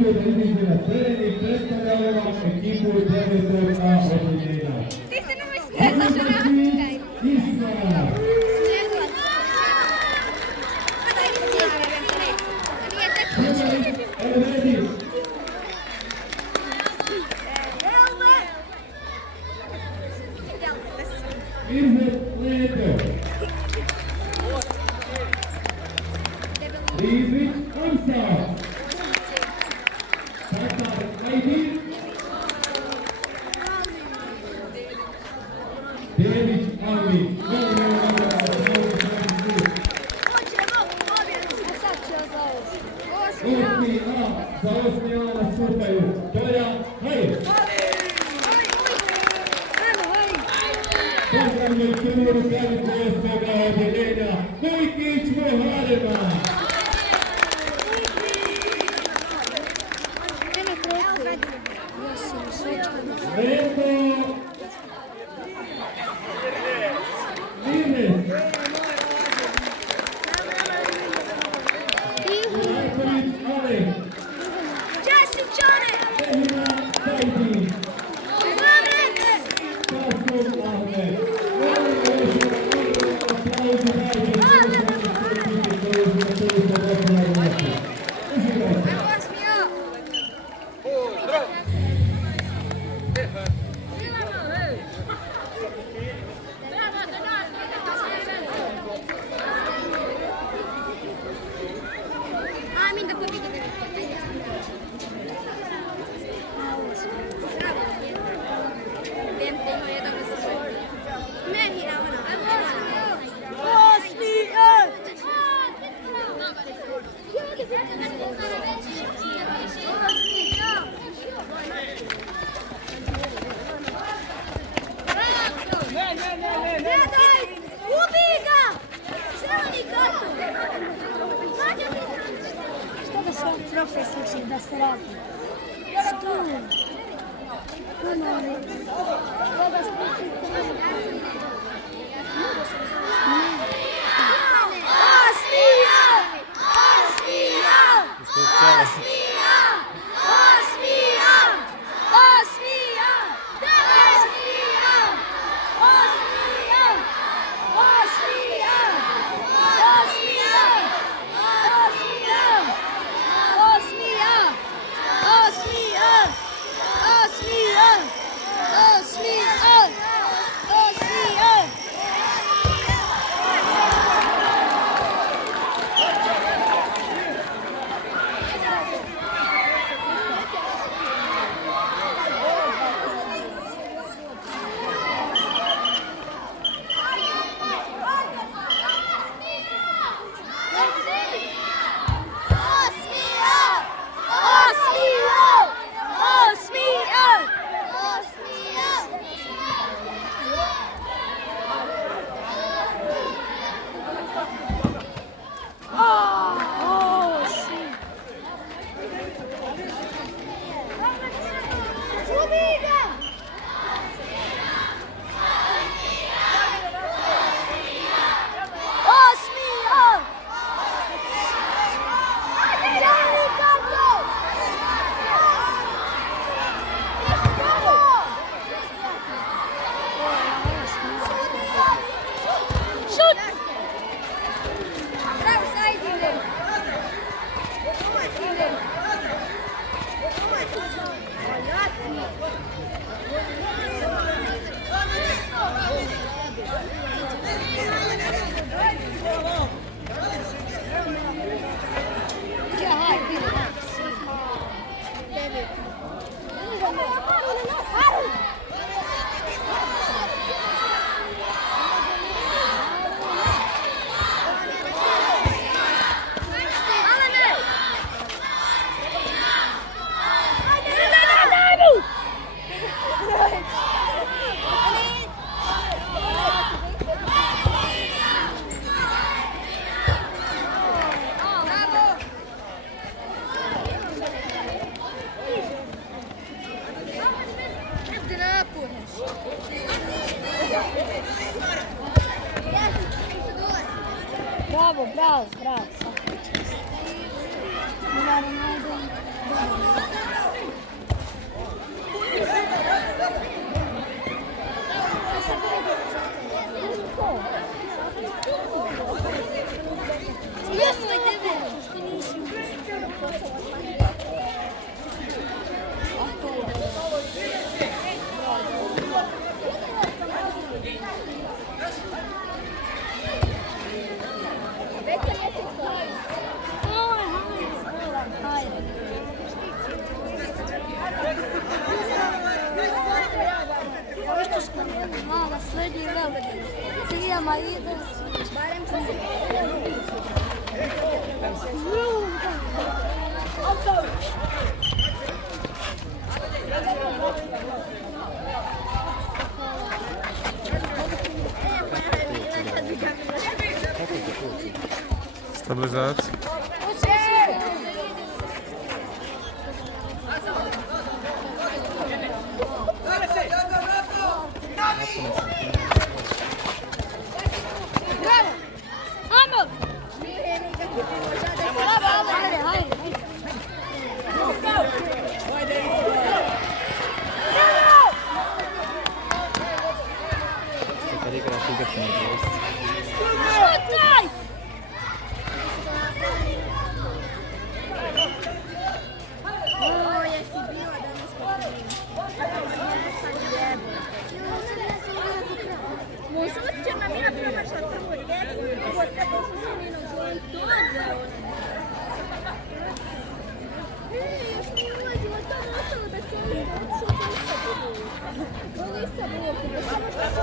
dobio da iziđe na teren i predstavljaju vam ekipu 9. odeljenja. Ti se nemoj smijeti, zašto radite? Istra! Izmet Leto. Rizić Amsa. Tatar Aydin. Dević Ali. Osmi A, za 8. A nastupaju Toja Hajr. Pozdravljaju prvu rukavicu 8. odeljenja Vujkić Muharema. Veto Ines. Marković Alek. Tehina Sajdi. Kasum Ahmed. Što da svoj profesor će da se radi? Što? Što da Bravo, bravo, bravo. Mala, srednji i veliki. Cijema ide. Barem se se Stabilizacija. Bravo! Amo! Bravo, hajde, hajde. Kad igraš igrati na dvojci. Šutaj! Jesi bila danas kod Možda će nam ja promašati prvo djecu, drugo treba su se mi nožili toga. Još mi ulazimo, to je ostalo da se oni skoču, to nisam uopće, samo što se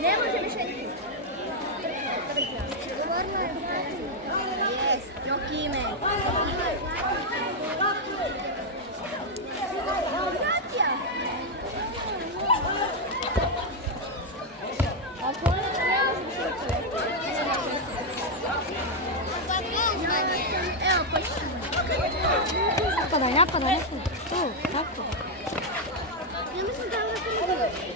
ne može više niti. Jest, Jokime. Zatja. Ako ona ne može više. Evo, počne. Napadaj, napadaj, napadaj. Tu, tako. Ja mislim da ovo se ne bude.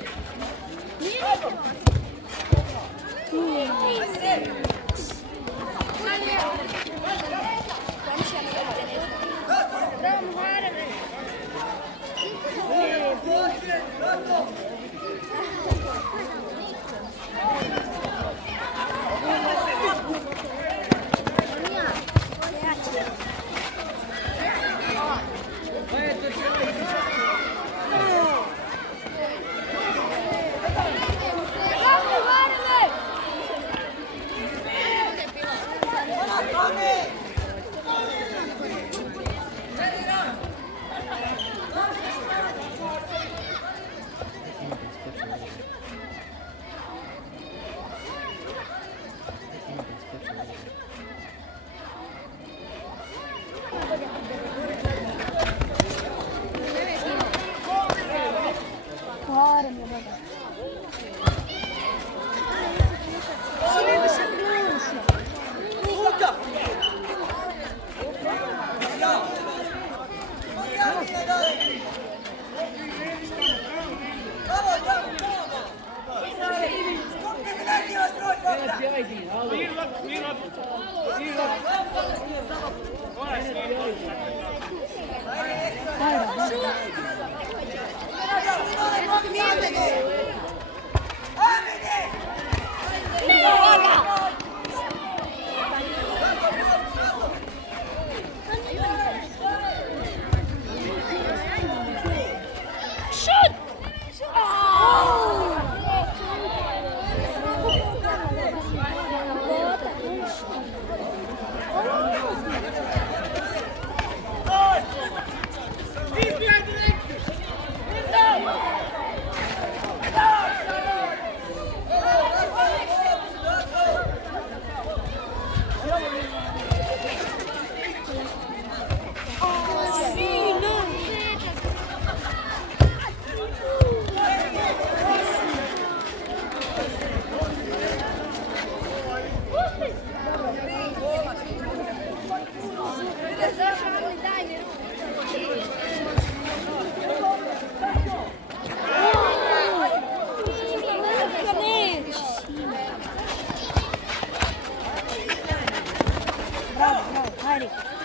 ajde.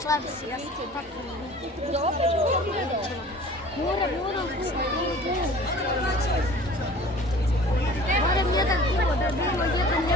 Slabi si, ja sam ti tako Moram jedan pivo, da bilo jedan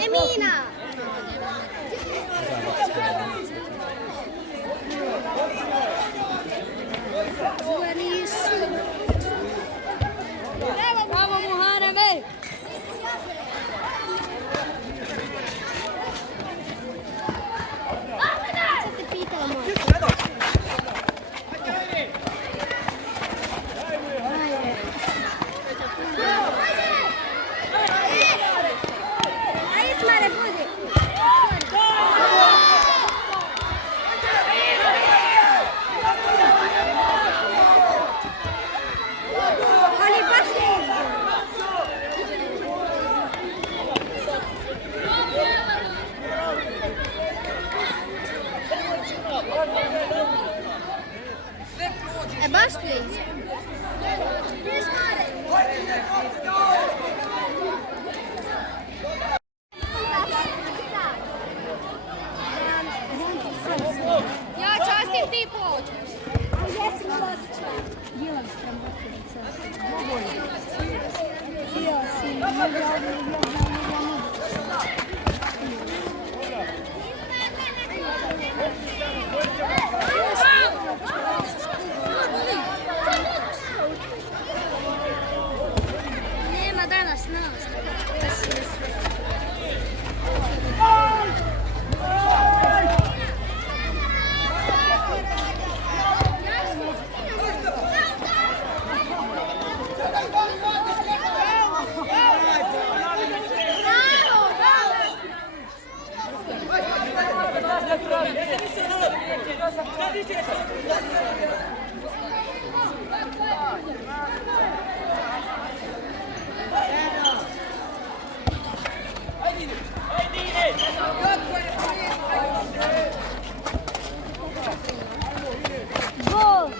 Emina! Ja častim ti počeš. A jesi mladića. Bila bi sramotina. Ja si, nema danas nas. Gol!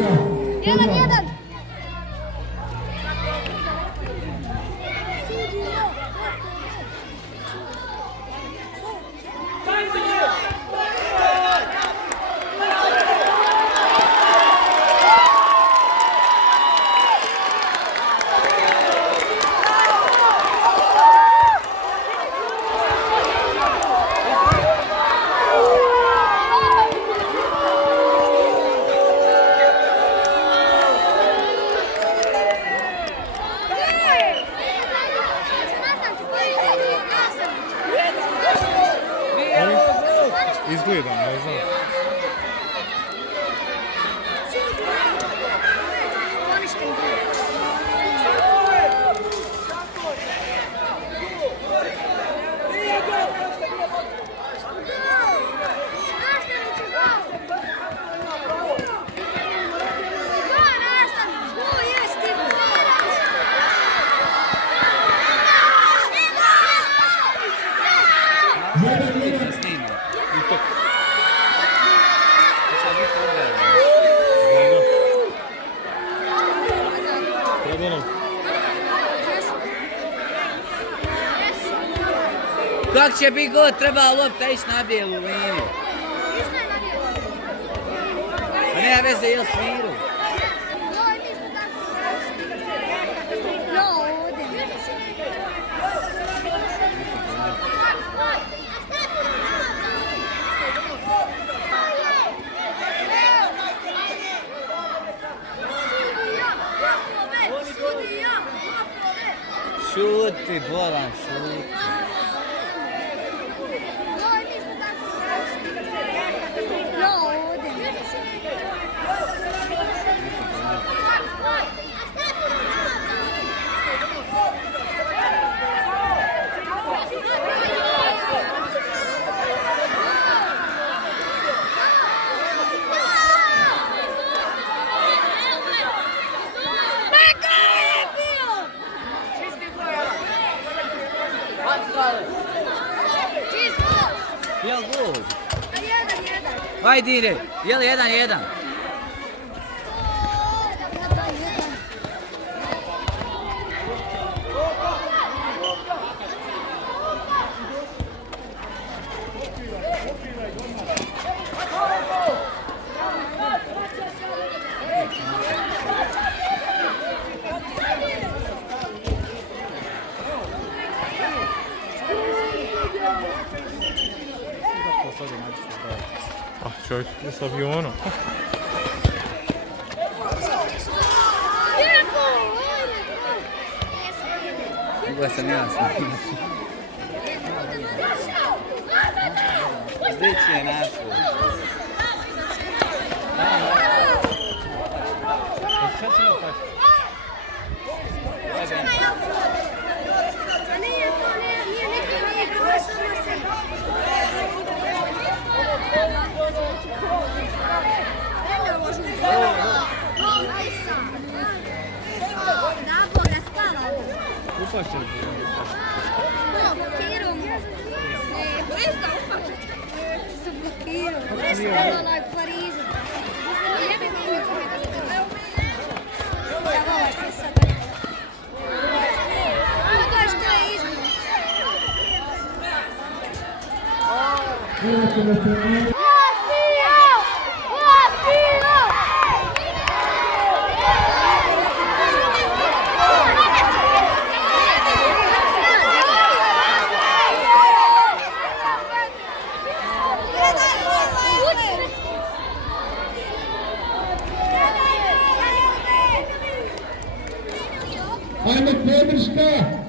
Sudija. 1-1. Izgleda, ne znam. Kako će biti god, treba lopta ići na bijelu liniju. A nema veze, jel sviru? Šuti, bolan, šuti. Jel gol? 1-1. Ajde ide, jel 1-1? Ah, čovjek, je s avionom. Ovo sam jasno. Sliči je našlo. Šta si imao paći? Upašće li? Blokirao mu. Ne, bez da upašće. Se blokirao. Prestalo onaj Parizu. Ne bi mi nikome da vidjeli. Evo ovaj te sad. Pogledaj što je izbilo. Ajmo podrška!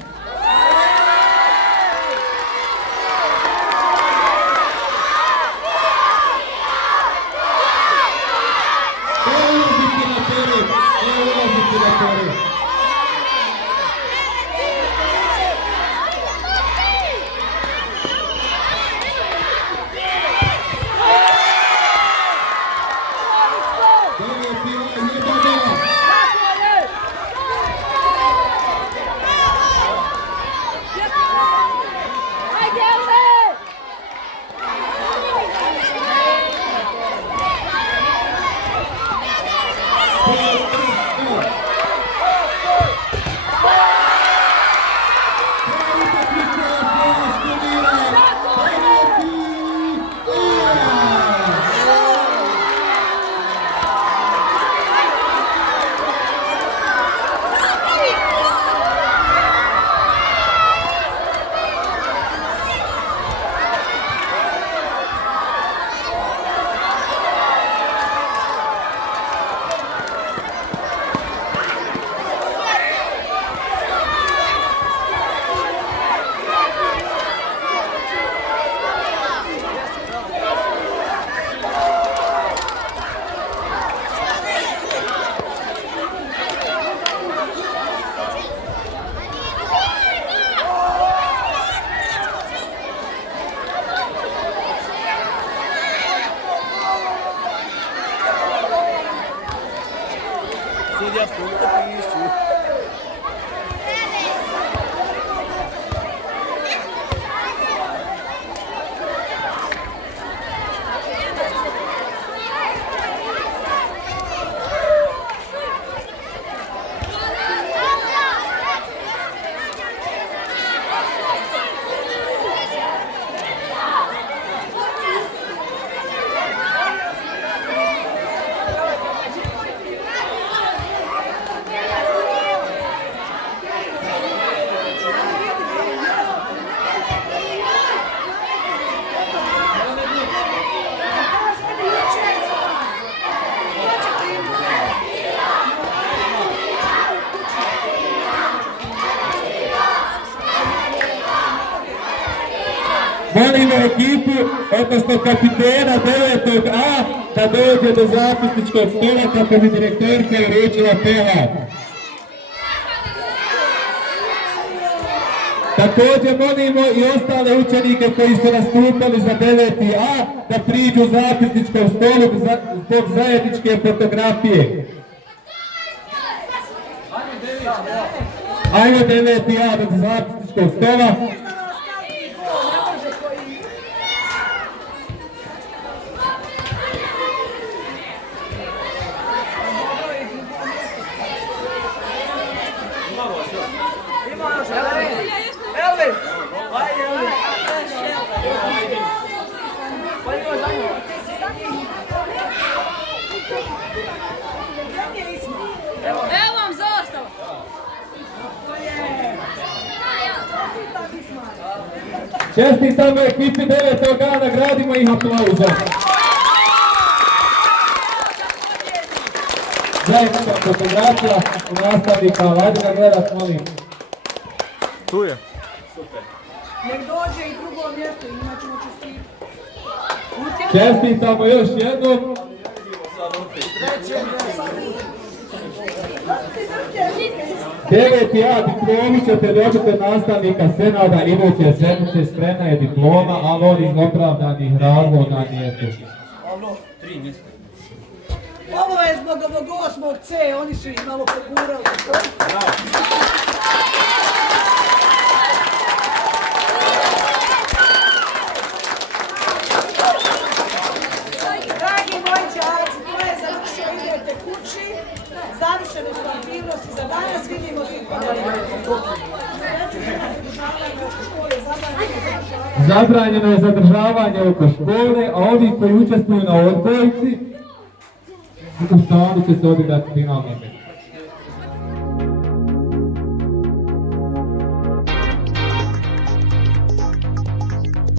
Sudija puta pišu. Molimo ekipu, odnosno kapitena 9A, da dođe do zapisničkog stola kako bi direktorka uručila pelak. Također molimo i ostale učenike koji su nastupali za 9A da priđu zapisničkom stolu zbog zajedničke fotografije. Ajmo 9A do zapisničkog stola. Evo vam zastav. Čestitamo ekipi 9A, nagradimo ih aplauzom. Zajednička fotografija u nastavnika Vladina gledat, molim. Tu je. Nek dođe i drugo mjesto, imat ćemo čestiti. Čestitamo još jednom. Deveti A diplomu ćete dobiti od nastavnika Senada iduće sedmice, spremna je diploma, ali on iz opravdanih razloga nije tu. Ovo je zbog ovog 8C, oni su ih malo pogurali. Dragi moji đaci, to je završio, idete kući, završene su aktivnosti za danas, vidimo se u Zabranjeno je zadržavanje oko škole, a ovi koji učestvuju na odbojci, u stanu će se odigrati finalni meč.